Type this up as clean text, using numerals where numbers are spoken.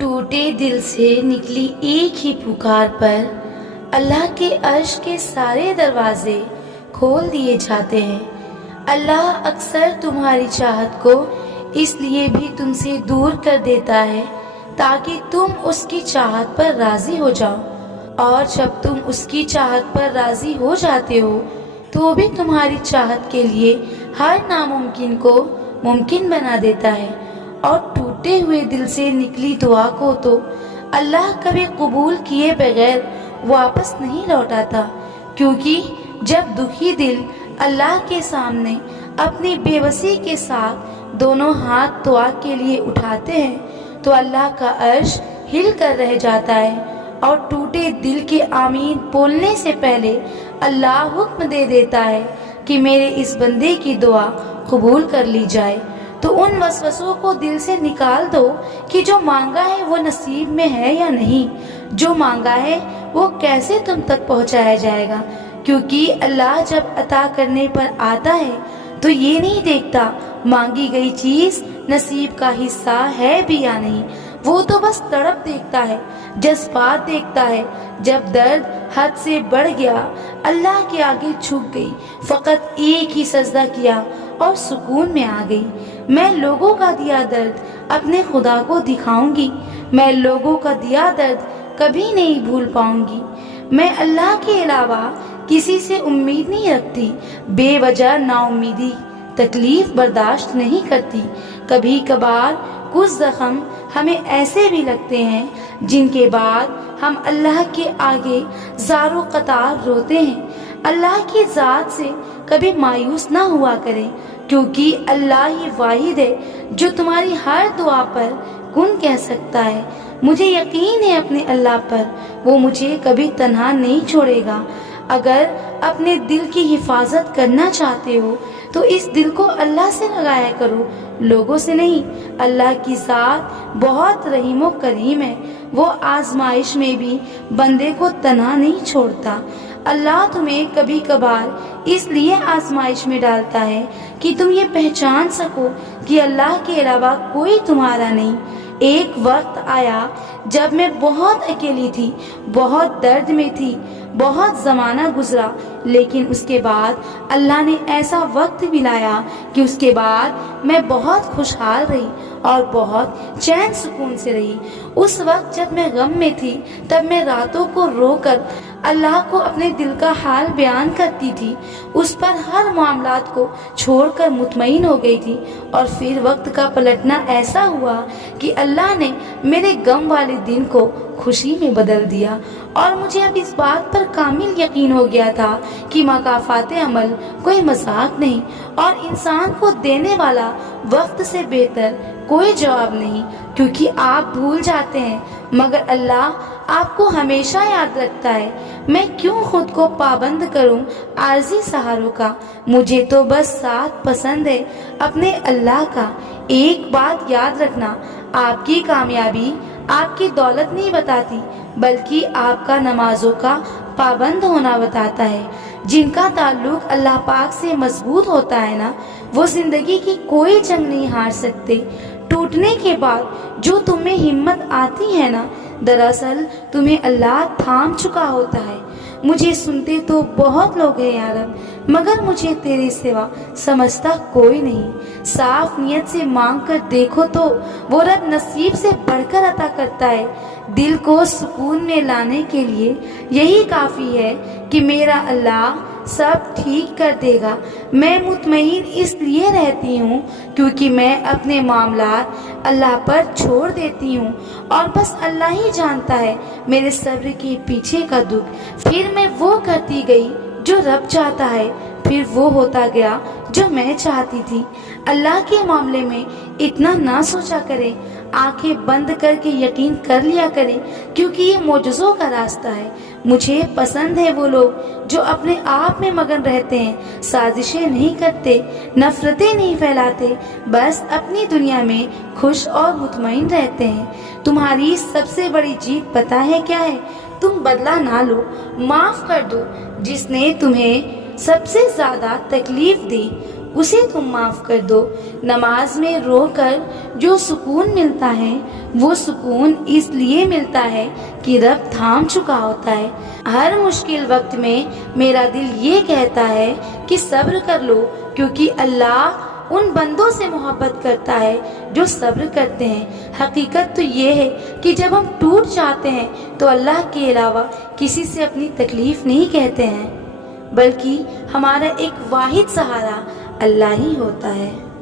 टूटे दिल से निकली एक ही पुकार पर अल्लाह के अर्श के सारे दरवाजे खोल दिए जाते हैं। अल्लाह अक्सर तुम्हारी चाहत को इसलिए भी तुमसे दूर कर देता है ताकि तुम उसकी चाहत पर राजी हो जाओ, और जब तुम उसकी चाहत पर राजी हो जाते हो तो भी तुम्हारी चाहत के लिए हर नामुमकिन को मुमकिन बना देता है। और टूटे हुए दिल से निकली दुआ को तो अल्लाह कभी कबूल किए बगैर वापस नहीं लौटाता, क्योंकि जब दुखी दिल अल्लाह के सामने अपनी बेबसी के साथ दोनों हाथ दुआ के लिए उठाते हैं तो अल्लाह का अर्श हिल कर रह जाता है, और टूटे दिल के आमीन बोलने से पहले अल्लाह हुक्म दे देता है कि मेरे इस बंदे की दुआ कबूल कर ली जाए। तो उन वसवसों को दिल से निकाल दो कि जो मांगा है वो नसीब में है या नहीं, जो मांगा है वो कैसे तुम तक पहुंचाया जाएगा, क्योंकि अल्लाह जब अता करने पर आता है तो ये नहीं देखता मांगी गई चीज नसीब का हिस्सा है भी या नहीं, वो तो बस तड़प देखता है, जज्बात देखता है। जब दर्द हद से बढ़ गया अल्लाह के आगे झुक गई, फकत एक ही सजदा किया और सुकून में आ गई। मैं लोगों का दिया दर्द अपने खुदा को दिखाऊंगी, मैं लोगों का दिया दर्द कभी नहीं भूल पाऊंगी। मैं अल्लाह के अलावा किसी से उम्मीद नहीं रखती, बेवजह नाउम्मीदी तकलीफ बर्दाश्त नहीं करती। कभी कभार कुछ जख्म हमें ऐसे भी लगते हैं जिनके बाद हम अल्लाह के आगे ज़ारो कतार रोते हैं। अल्लाह की ज़ात से कभी मायूस ना हुआ करें, क्योंकि अल्लाह ही वाहिद है जो तुम्हारी हर दुआ पर कुन कह सकता है। मुझे यकीन है अपने अल्लाह पर, वो मुझे कभी तन्हा नहीं छोड़ेगा। अगर अपने दिल की हिफाजत करना चाहते हो तो इस दिल को अल्लाह से लगाया करो, लोगों से नहीं। अल्लाह की ज़ात बहुत रहीम और करीम है, वो आजमाइश में भी बंदे को तन्हा नहीं छोड़ता। अल्लाह तुम्हें कभी कभार इसलिए आजमाइश में डालता है कि तुम ये पहचान सको कि अल्लाह के अलावा कोई तुम्हारा नहीं। एक वक्त आया जब मैं बहुत अकेली थी, बहुत दर्द में थी, बहुत ज़माना गुजरा, लेकिन उसके बाद अल्लाह ने ऐसा वक्त भी लाया कि उसके बाद मैं बहुत खुशहाल रही और बहुत चैन सुकून से रही। उस वक्त जब मैं गम में थी तब मैं रातों को रोकर अल्लाह को अपने दिल का हाल बयान करती थी, उस पर हर मामलात को छोड़कर मुतमईन हो गई थी। और फिर वक्त का पलटना ऐसा हुआ कि अल्लाह ने मेरे गम वाले दिन को खुशी में बदल दिया, और मुझे अब इस बात पर कामिल यकीन हो गया था कि मकाफाते अमल कोई मजाक नहीं, और इंसान को देने वाला वक्त से बेहतर कोई जवाब नहीं। क्योंकि आप भूल जाते हैं मगर अल्लाह आपको हमेशा याद रखता है। मैं क्यों खुद को पाबंद करूं आर्जी सहारों का, मुझे तो बस साथ पसंद है अपने अल्लाह का। एक बात याद रखना, आपकी कामयाबी आपकी दौलत नहीं बताती, बल्कि आपका नमाजों का पाबंद होना बताता है। जिनका ताल्लुक अल्लाह पाक से मजबूत होता है ना, वो जिंदगी की कोई जंग नहीं हार सकते। टूटने के बाद जो तुम्हें हिम्मत आती है ना, दरअसल तुम्हें अल्लाह थाम चुका होता है। मुझे सुनते तो बहुत लोग हैं या रब, मगर मुझे तेरे सिवा समझता कोई नहीं। साफ नियत से मांग कर देखो तो वो रब नसीब से बढ़कर अता करता है। दिल को सुकून में लाने के लिए यही काफ़ी है कि मेरा अल्लाह सब ठीक कर देगा। मैं मुतमईन इसलिए रहती हूँ क्योंकि मैं अपने मामलात अल्लाह पर छोड़ देती हूँ, और बस अल्लाह ही जानता है मेरे सब्र के पीछे का दुख। फिर मैं वो करती गई जो रब चाहता है, फिर वो होता गया जो मैं चाहती थी। अल्लाह के मामले में इतना ना सोचा करें, आंखें बंद करके यकीन कर लिया करें, क्योंकि ये मोजज़ों का रास्ता है। मुझे पसंद है वो लोग जो अपने आप में मगन रहते हैं, साजिशें नहीं करते, नफरतें नहीं फैलाते, बस अपनी दुनिया में खुश और मुतमईन रहते हैं। तुम्हारी सबसे बड़ी जीत पता है क्या है? तुम बदला ना लो, माफ कर दो जिसने तुम्हें सबसे ज्यादा तकलीफ दी, اسے تم معاف کر دو۔ نماز میں رو کر جو سکون ملتا ہے وہ سکون اس لیے ملتا ہے کہ رب تھام چکا ہوتا ہے۔ ہر مشکل وقت میں میرا دل یہ کہتا ہے کہ صبر کر لو، کیونکہ اللہ ان بندوں سے محبت کرتا ہے جو صبر کرتے ہیں۔ حقیقت تو یہ ہے کہ جب ہم ٹوٹ جاتے ہیں تو اللہ کے علاوہ کسی سے اپنی تکلیف نہیں کہتے ہیں، بلکہ ہمارا ایک واحد سہارا اللہ ہی ہوتا ہے۔